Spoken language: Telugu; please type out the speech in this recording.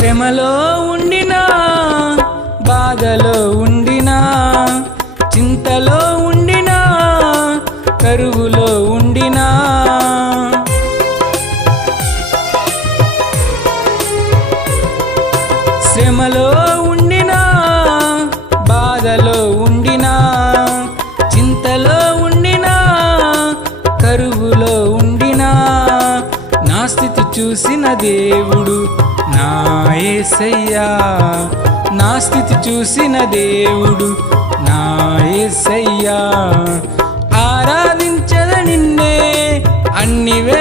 శ్రమలో ఉండినా బాధలో ఉండినా చింతలో ఉండినా కరువులో ఉండినా. శ్రమలో ఉండినా బాధలో ఉండినా చింతలో ఉండినా కరువులో ఉండినా. నా స్థితి చూసిన దేవుడు నా యేసయ్యా నా స్థితి చూసిన దేవుడు నా ఆరాధించద నిన్నే అన్నివే